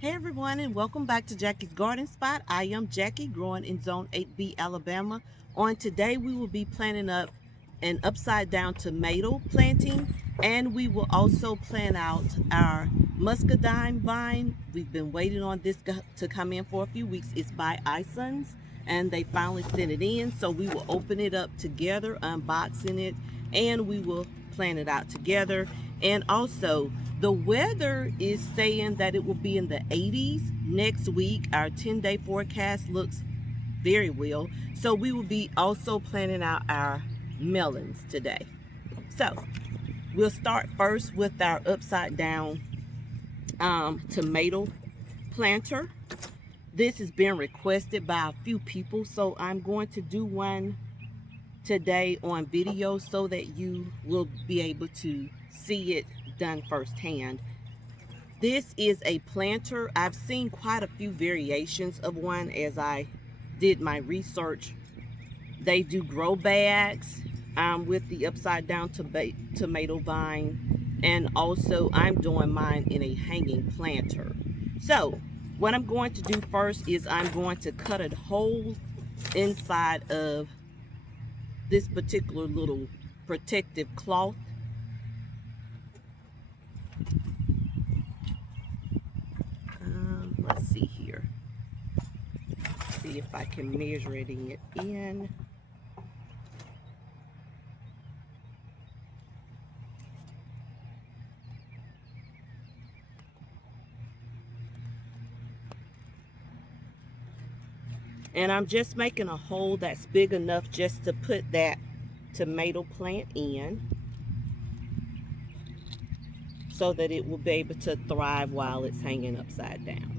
Hey everyone, and welcome back to Jackie's Garden Spot. I am Jackie, growing in Zone 8B, Alabama. On today, we will be planting up an upside down tomato planting, and we will also plant out our muscadine vine. We've been waiting on this to come in for a few weeks. It's by Isons, and they finally sent it in, so we will open it up together, unboxing it, and we will plant it out together. And also, the weather is saying that it will be in the 80s next week. Our 10-day forecast looks very well. So we will be also planting out our melons today. So we'll start first with our upside down tomato planter. This has been requested by a few people, so I'm going to do one today on video so that you will be able to see it done firsthand. This is a planter. I've seen quite a few variations of one as I did my research. They do grow bags with the upside down tomato vine, and also I'm doing mine in a hanging planter. So what I'm going to do first is I'm going to cut a hole inside of this particular little protective cloth. Let's see here. See if I can measure it in. And I'm just making a hole that's big enough just to put that tomato plant in, so that it will be able to thrive while it's hanging upside down.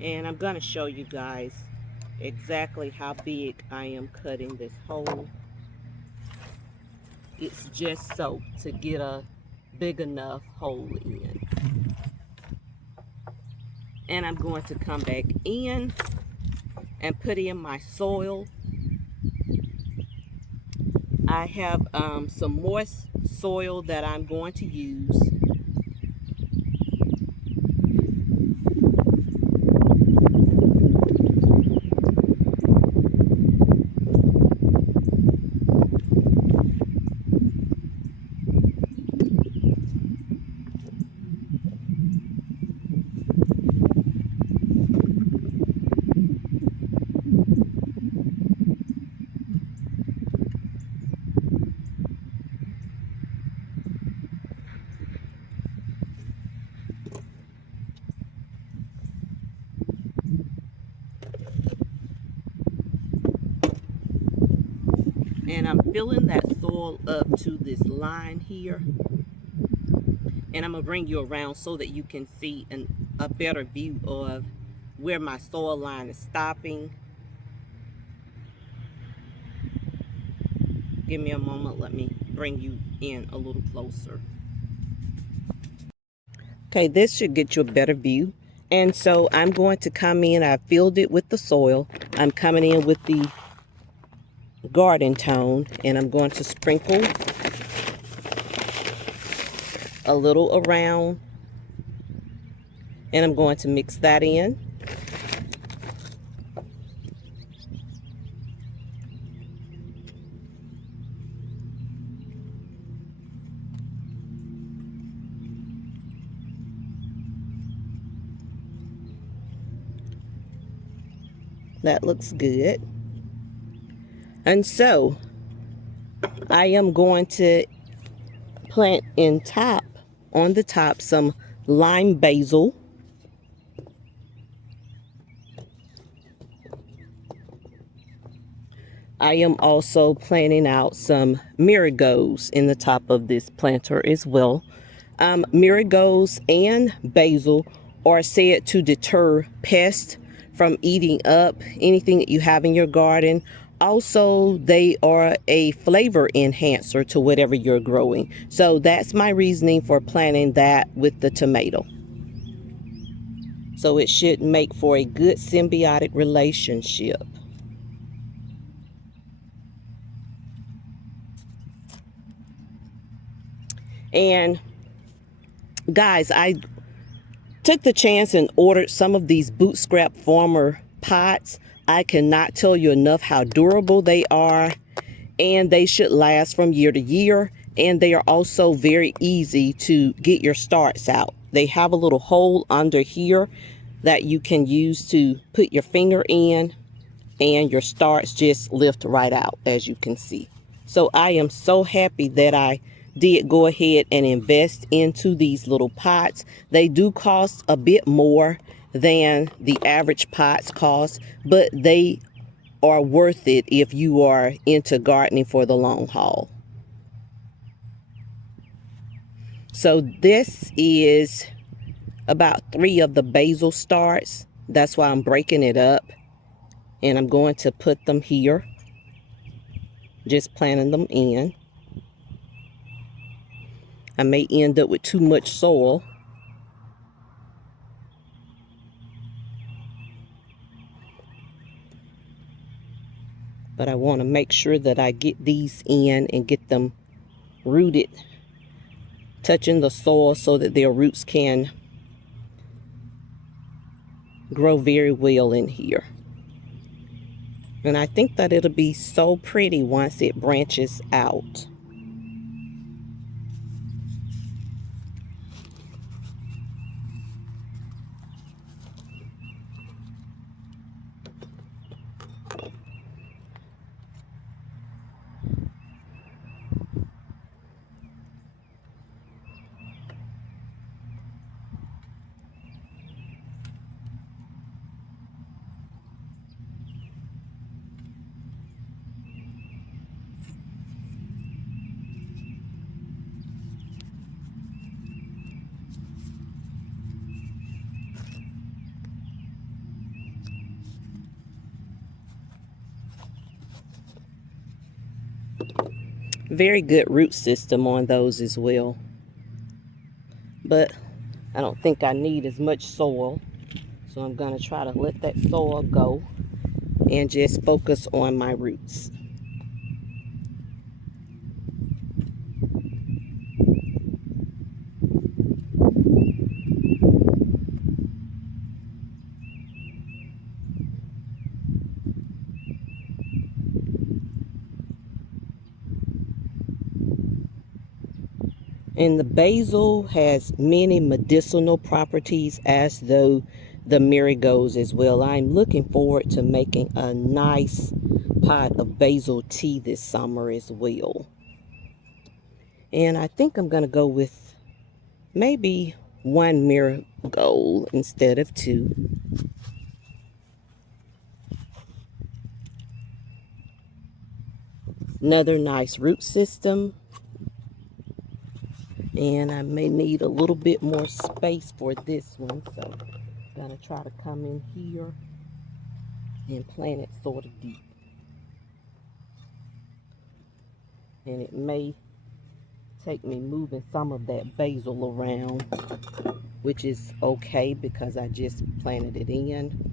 And I'm going to show you guys exactly how big I am cutting this hole. It's just so to get a big enough hole in. And I'm going to come back in and put in my soil. I have some moist soil that I'm going to use. And I'm filling that soil up to this line here. And I'm going to bring you around so that you can see a better view of where my soil line is stopping. Give me a moment. Let me bring you in a little closer. Okay, this should get you a better view. And so I'm going to come in. I filled it with the soil. I'm coming in with the garden tone, and I'm going to sprinkle a little around, and I'm going to mix that in. That looks good. And so I am going to plant on the top some lime basil. I am also planting out some marigolds in the top of this planter as well. Marigolds and basil are said to deter pests from eating up anything that you have in your garden, Also, they are a flavor enhancer to whatever you're growing. So that's my reasoning for planting that with the tomato. So it should make for a good symbiotic relationship. And guys, I took the chance and ordered some of these Bootstrap Farmer pots. I cannot tell you enough how durable they are, and they should last from year to year. And they are also very easy to get your starts out. They have a little hole under here that you can use to put your finger in, and your starts just lift right out, as you can see. So I am so happy that I did go ahead and invest into these little pots. They do cost a bit more than the average pots cost, but they are worth it if you are into gardening for the long haul. So this is about 3 of the basil starts. That's why I'm breaking it up, and I'm going to put them here, just planting them in. I may end up with too much soil, but I want to make sure that I get these in and get them rooted, touching the soil so that their roots can grow very well in here. And I think that it'll be so pretty once it branches out. Very good root system on those as well. But I don't think I need as much soil. So I'm going to try to let that soil go and just focus on my roots. And the basil has many medicinal properties, as though the marigolds as well. I'm looking forward to making a nice pot of basil tea this summer as well. And I think I'm going to go with maybe 1 marigold instead of 2. Another nice root system. And I may need a little bit more space for this one, so I'm going to try to come in here and plant it sort of deep. And it may take me moving some of that basil around, which is okay because I just planted it in.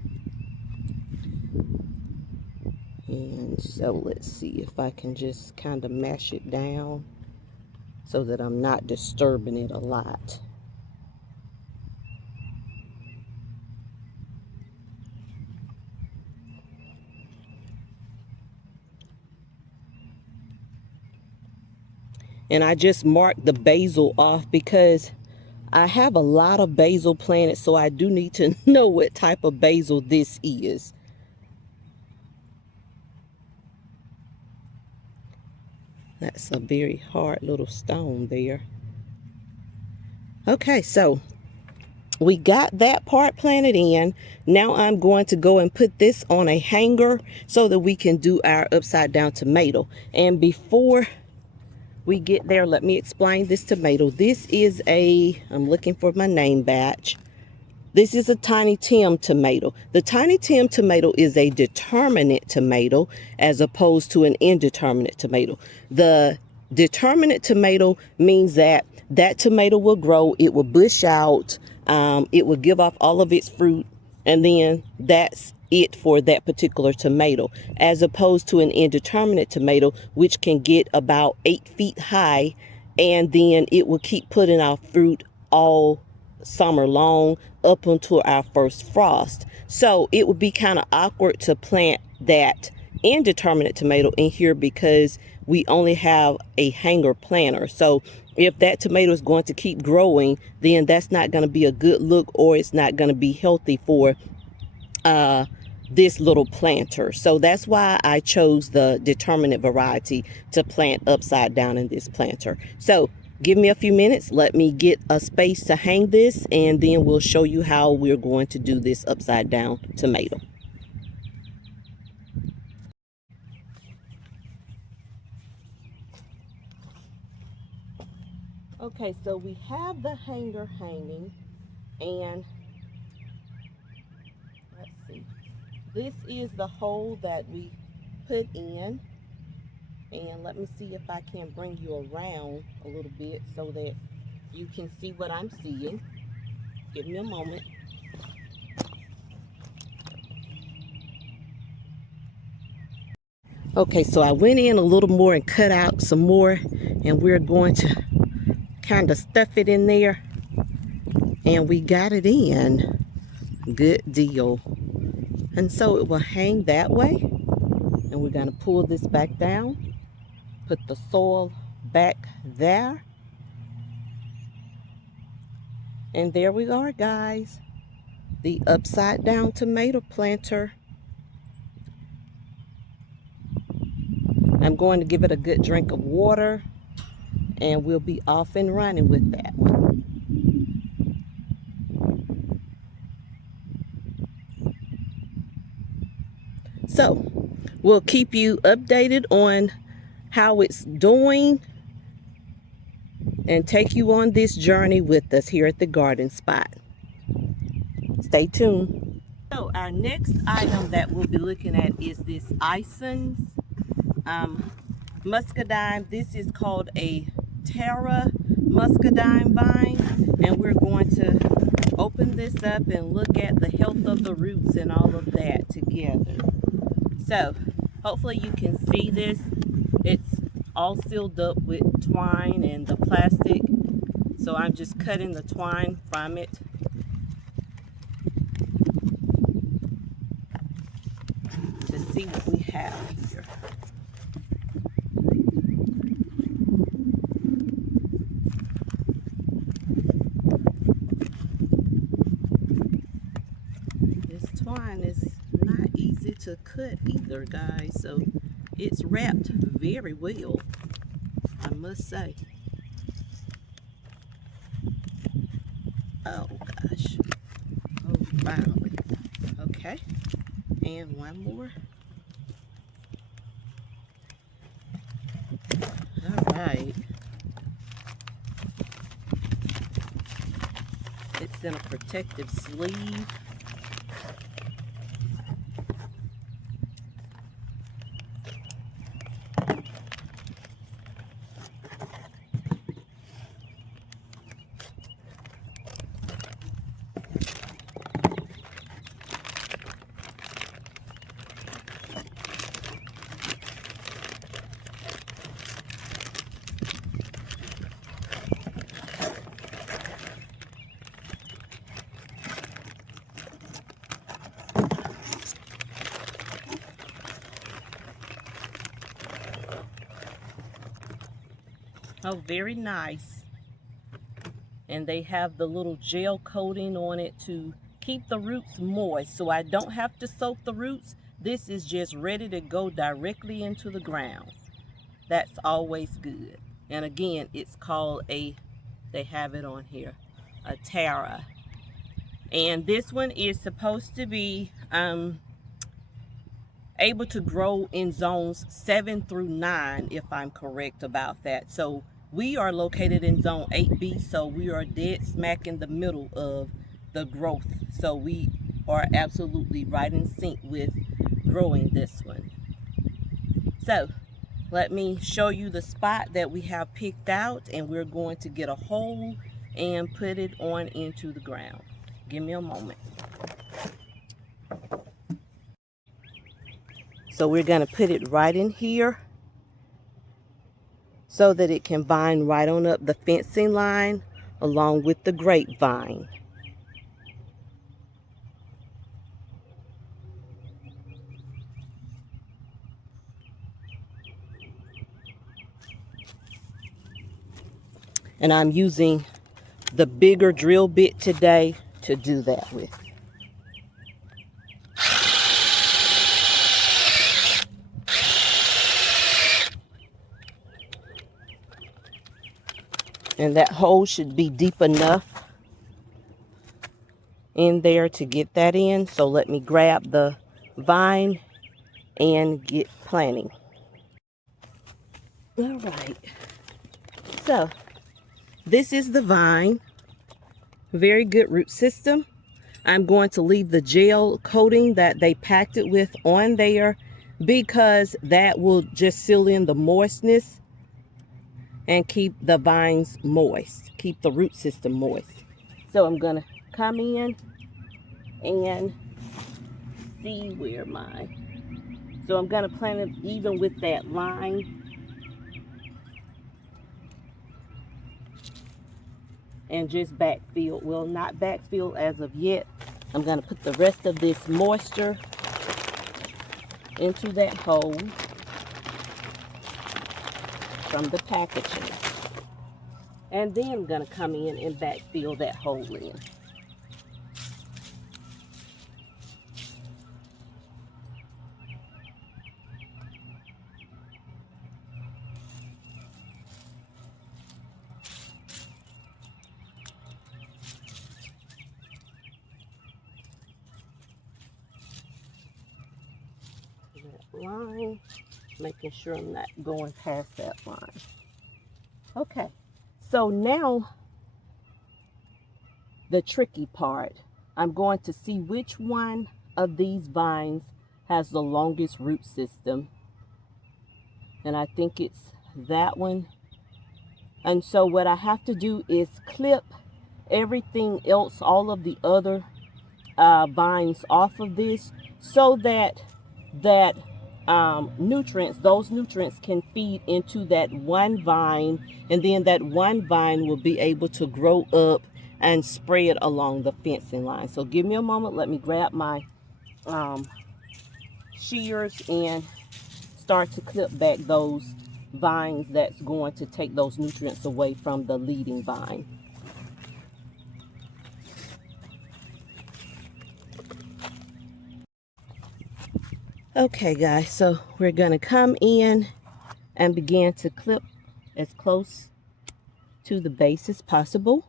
And so let's see if I can just kind of mash it down so that I'm not disturbing it a lot. And I just marked the basil off because I have a lot of basil planted, so I do need to know what type of basil this is. That's a very hard little stone there. Okay, so we got that part planted in. Now I'm going to go and put this on a hanger so that we can do our upside down tomato. And before we get there, let me explain this tomato. This is I'm looking for my name batch. This is a Tiny Tim tomato. The Tiny Tim tomato is a determinate tomato as opposed to an indeterminate tomato. The determinate tomato means that that tomato will grow, it will bush out, it will give off all of its fruit, and then that's it for that particular tomato, as opposed to an indeterminate tomato, which can get about 8 feet high, and then it will keep putting out fruit all summer long up until our first frost. So it would be kind of awkward to plant that indeterminate tomato in here because we only have a hanger planter. So if that tomato is going to keep growing, then that's not going to be a good look, or it's not going to be healthy for this little planter. So that's why I chose the determinate variety to plant upside down in this planter. So give me a few minutes, let me get a space to hang this, and then we'll show you how we're going to do this upside down tomato. Okay, so we have the hanger hanging, and let's see, this is the hole that we put in, and let me see if I can bring you around a little bit so that you can see what I'm seeing. Give me a moment. Okay, so I went in a little more and cut out some more, and we're going to kind of stuff it in there, and we got it in. Good deal. And so it will hang that way, and we're going to pull this back down, put the soil back there, and there we are, guys, the upside down tomato planter. I'm going to give it a good drink of water, and we'll be off and running with that one. So we'll keep you updated on how it's doing and take you on this journey with us here at the garden spot. Stay tuned. So our next item that we'll be looking at is this Ison's muscadine. This is called a Terra muscadine vine, and we're going to open this up and look at the health of the roots and all of that together. So hopefully you can see this. It's all sealed up with twine and the plastic, so I'm just cutting the twine from it. To see what we have here. This twine is not easy to cut either, guys, so it's wrapped very well, I must say. Oh gosh. Oh wow. Okay. And one more. All right. It's in a protective sleeve. Oh, very nice. And they have the little gel coating on it to keep the roots moist, so I don't have to soak the roots. This is just ready to go directly into the ground. That's always good. And again, it's called they have it on here, a Terra. And this one is supposed to be able to grow in zones 7 through 9, if I'm correct about that. So we are located in zone 8B, so we are dead smack in the middle of the growth. So we are absolutely right in sync with growing this one. So let me show you the spot that we have picked out, and we're going to get a hole and put it on into the ground. Give me a moment. So we're going to put it right in here so that it can vine right on up the fencing line along with the grapevine. And I'm using the bigger drill bit today to do that with. And that hole should be deep enough in there to get that in. So let me grab the vine and get planting. All right. So this is the vine. Very good root system. I'm going to leave the gel coating that they packed it with on there because that will just seal in the moistness and keep the vines moist, keep the root system moist. So I'm gonna come in and see where so I'm gonna plant it even with that line and just backfill. Well, not backfill as of yet. I'm gonna put the rest of this moisture into that hole from the packaging. And then I'm going to come in and backfill that hole in. That line, making sure I'm not going past that line. Okay, so now the tricky part. I'm going to see which one of these vines has the longest root system. And I think it's that one. And so what I have to do is clip everything else, all of the other vines off of this, so that those nutrients can feed into that one vine, and then that one vine will be able to grow up and spread along the fencing line. So give me a moment. Let me grab my shears and start to clip back those vines that's going to take those nutrients away from the leading vine. Okay guys, so we're gonna come in and begin to clip as close to the base as possible.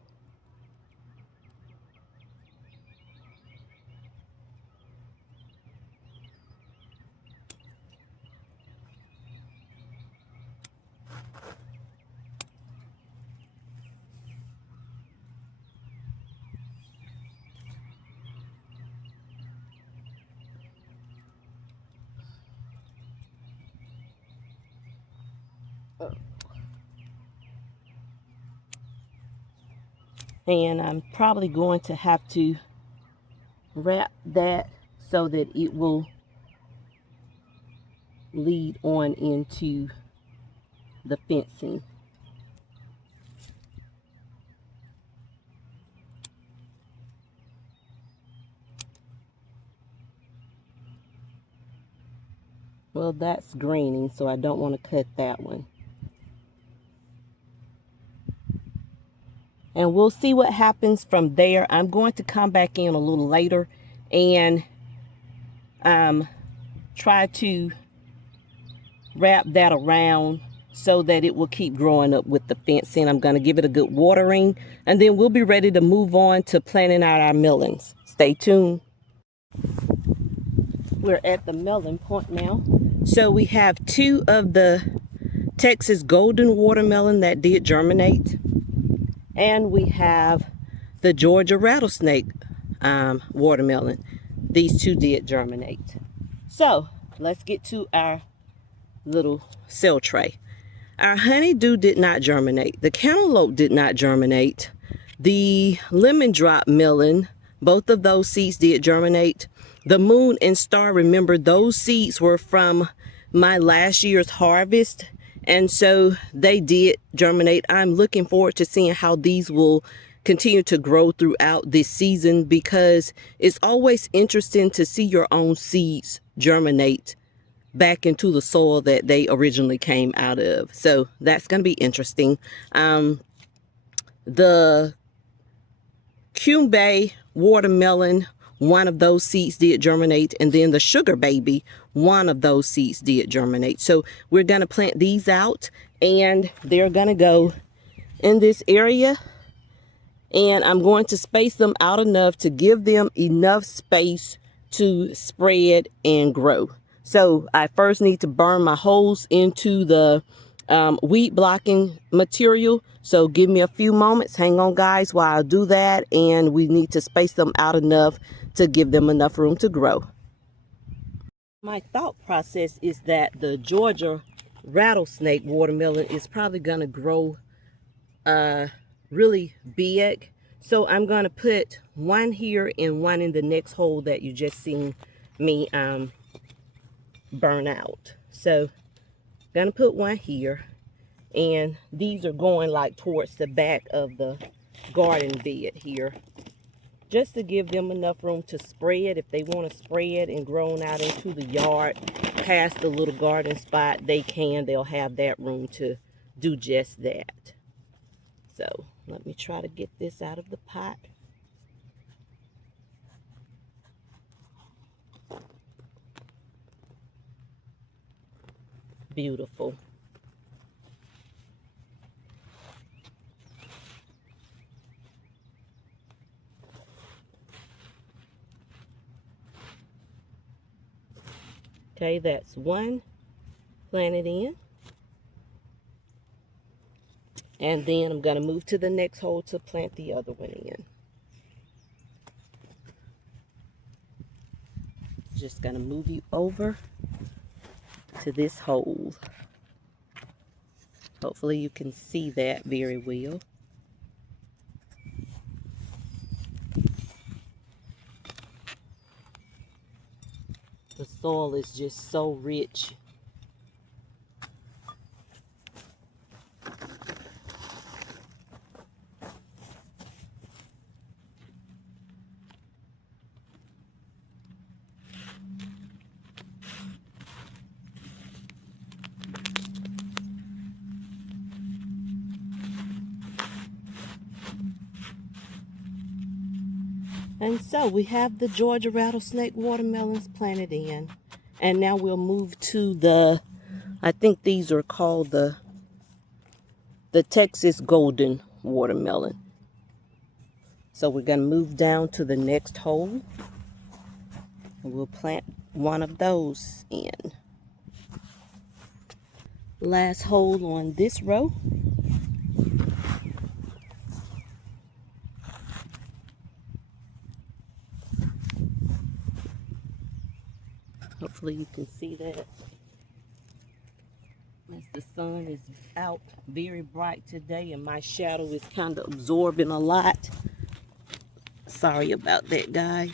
And I'm probably going to have to wrap that so that it will lead on into the fencing. Well, that's greening, so I don't want to cut that one. And we'll see what happens from there. I'm going to come back in a little later and try to wrap that around so that it will keep growing up with the fencing. I'm going to give it a good watering, and then we'll be ready to move on to planting out our melons. Stay tuned. We're at the melon point now. So we have 2 of the Texas golden watermelon that did germinate. And we have the Georgia rattlesnake watermelon. These two did germinate. So let's get to our little cell tray. Our honeydew did not germinate. The cantaloupe did not germinate. The lemon drop melon, both of those seeds did germinate. The moon and star, remember, those seeds were from my last year's harvest, and so they did germinate. I'm looking forward to seeing how these will continue to grow throughout this season, because it's always interesting to see your own seeds germinate back into the soil that they originally came out of. So that's going to be interesting. The Cumbay watermelon, one of those seeds did germinate, and then the sugar baby, one of those seeds did germinate. So we're going to plant these out, and they're going to go in this area, and I'm going to space them out enough to give them enough space to spread and grow. So I first need to burn my holes into the weed blocking material. So give me a few moments. Hang on, guys, while I do that. And we need to space them out enough to give them enough room to grow. My thought process is that the Georgia rattlesnake watermelon is probably going to grow really big. So I'm going to put one here and one in the next hole that you just seen me burn out. So gonna put one here, and these are going like towards the back of the garden bed here, just to give them enough room to spread. If they want to spread and grow out into the yard past the little garden spot, they can. They'll have that room to do just that. So let me try to get this out of the pot. Beautiful. Okay, that's one planted in. And then I'm going to move to the next hole to plant the other one in. Just going to move you over to this hole. Hopefully you can see that very well. The soil is just so rich. And so we have the Georgia rattlesnake watermelons planted in. And now we'll move to the, I think these are called the Texas golden watermelon. So we're going to move down to the next hole. And we'll plant one of those in. Last hole on this row. Hopefully you can see that, as the sun is out very bright today and my shadow is kind of absorbing a lot. Sorry about that, guys.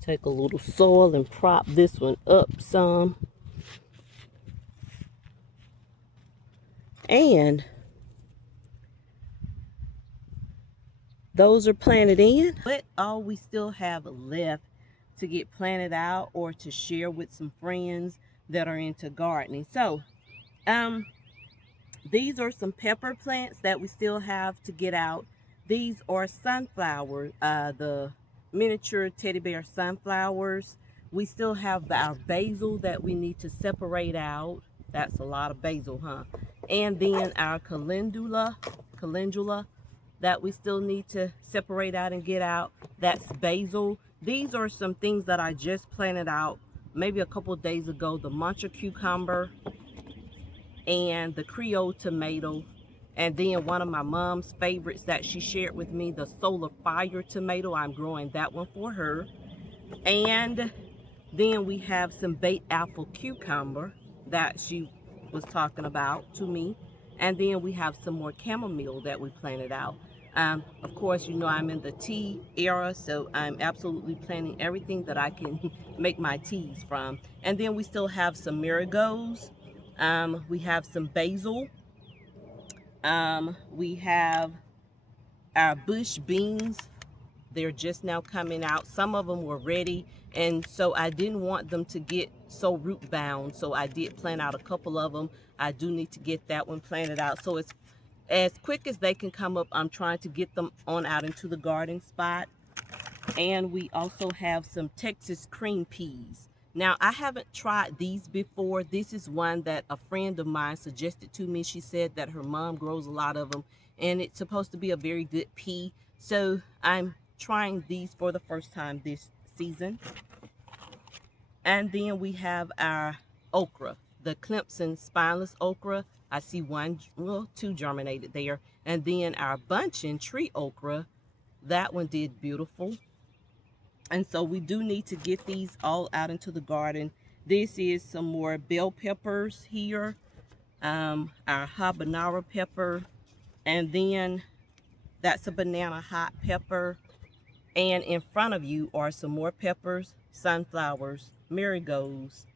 Take a little soil and prop this one up some. And those are planted in. But all we still have left to get planted out or to share with some friends that are into gardening. So these are some pepper plants that we still have to get out. These are sunflower, the miniature teddy bear sunflowers. We still have our basil that we need to separate out. That's a lot of basil, huh? And then our calendula that we still need to separate out and get out. That's basil. These are some things that I just planted out maybe a couple days ago. The mancha cucumber and the Creole tomato. And then one of my mom's favorites that she shared with me, the Solar Fire tomato. I'm growing that one for her. And then we have some baked apple cucumber that she was talking about to me. And then we have some more chamomile that we planted out. Of course, you know I'm in the tea era, so I'm absolutely planting everything that I can make my teas from. And then we still have some marigolds. We have some basil. We have our bush beans. They're just now coming out. Some of them were ready, and so I didn't want them to get so root bound, so I did plant out a couple of them. I do need to get that one planted out, so it's as quick as they can come up. I'm trying to get them on out into the garden spot. And we also have some Texas cream peas. Now, I haven't tried these before. This is one that a friend of mine suggested to me. She said that her mom grows a lot of them, and it's supposed to be a very good pea. So I'm trying these for the first time this season. And then we have our okra, the Clemson spineless okra. I see one, well, two germinated there. And then our buncheon tree okra, that one did beautiful. And so we do need to get these all out into the garden. This is some more bell peppers here, our habanero pepper, and then that's a banana hot pepper. And in front of you are some more peppers, sunflowers, marigolds,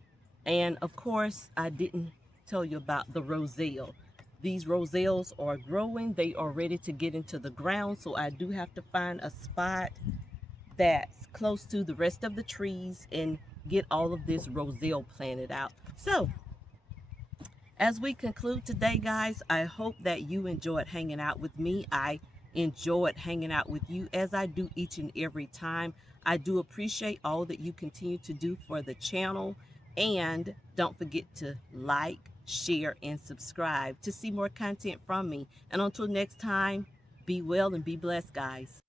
and of course I didn't tell you about the roselle. These roselles are growing. They are ready to get into the ground, so I do have to find a spot that's close to the rest of the trees and get all of this roselle planted out. So as we conclude today, guys, I hope that you enjoyed hanging out with me. I enjoyed hanging out with you as I do each and every time. I do appreciate all that you continue to do for the channel, and don't forget to like, share, and subscribe to see more content from me. And until next time, be well and be blessed, guys.